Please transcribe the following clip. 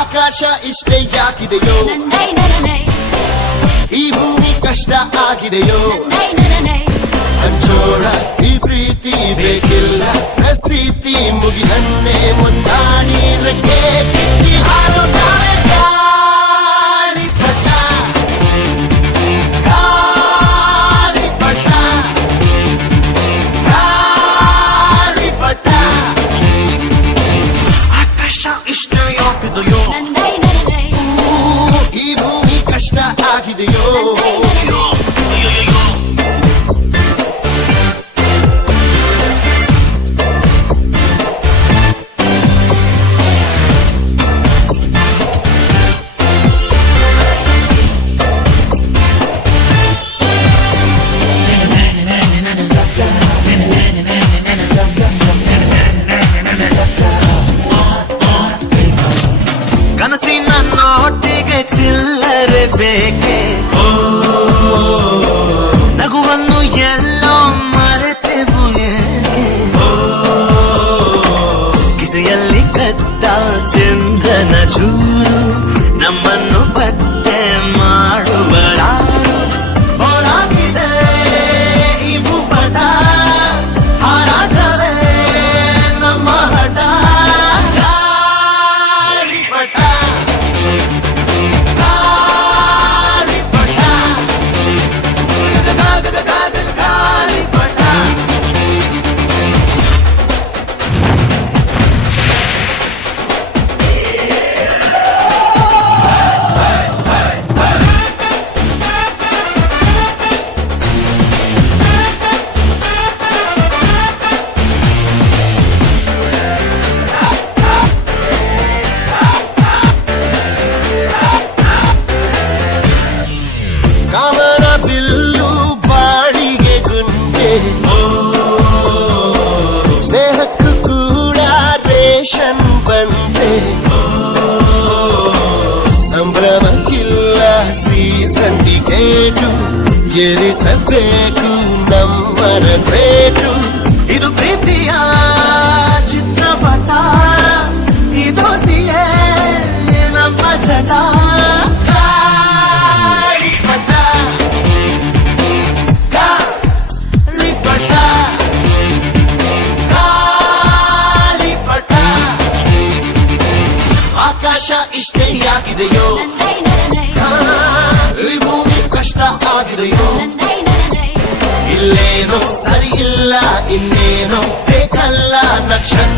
ಆಕಾಶ ಇಷ್ಟೇ ಯಾಕಿದೆಯೋ, ಈ ಭೂಮಿ ಕಷ್ಟ ಆಗಿದೆಯೋ, ಹಂಚೋಳ ಈ ಪ್ರೀತಿ ಬೇಕಿಲ್ಲ, ರಸೀತಿ ಮುಗಿದನ್ನೇ ಮುಂದಾಡಿ ರೆಕ್ಕೆ ಕಿಚ್ಚಿ ಹಾರುತ್ತಾರೆ ಗಾಳಿಪಟ, ಗಾಳಿಪಟ, ಗಾಳಿಪಟ. ಆಕಾಶ ಇಷ್ಟ ಯಾಕಿದೆಯೋ, ಈ ಭೂಮಿ ಕಷ್ಟ ಆಗಿದೆಯೋ, ಕನಸಿನ ನೋಟಿಗೆ ಚಿಲ್ಲರೆ ಬೇಕೆ, ನಗುವನ್ನು ಎಲ್ಲೋ ಮರೆತೆವು ಏಕೆ, ಕಿಸೆಯಲ್ಲಿ ಕದ್ದ ಚಂದ್ರನ ಚೂರು ನಮ್ಮನ್ನು ಪತ್ತೆ ಮಾಡುವರಾರು, ಹೋರಾಗಿದೆ ಈ ಭೂಪಟ, ಹಾರಾಟವೇ ನಮ್ಮ ಹಠ. ಗಾಳಿಪಟ, ಗಾಳಿಪಟ, ಗಾಳಿಪಟ. ಕಾಮನ ಬಿಲ್ಲು ಬಾಳಿಗೆ ಗುಂಡೆ, ಸ್ನೇಹಕ್ಕೂ ಕೂಡ ರೇಷನ್ ಬಂದೆ, ಸಂಭ್ರಮಕ್ಕಿಲ್ಲ ಸೀಸನ್ ಟಿಕೇಟು, ಏರಿಸಬೇಕು ನಮ್ಮರ ರೇಟು. ಇದು ಪ್ರೀತಿಯ ಚಿತ್ರಪಟ, ಈ ದೋಸ್ತಿಯೇ ನಮ್ಮ ಚಟ. ಗಾಳಿಪಟ, ಗಾಳಿಪಟ, ಗಾಳಿಪಟ. ಆಕಾಶ ಇಷ್ಟೇ ಯಾಕಿದೆಯೋ, ಈ ಭೂಮಿ ಕಷ್ಟ ಆಗಿದೆಯೋ, ಇಲ್ಲೇನೋ ಸರಿ ಇಲ್ಲ ಇನ್ನೇನೋ ಬೇಕಲ್ಲ ನಕ್ಷತ್ರ.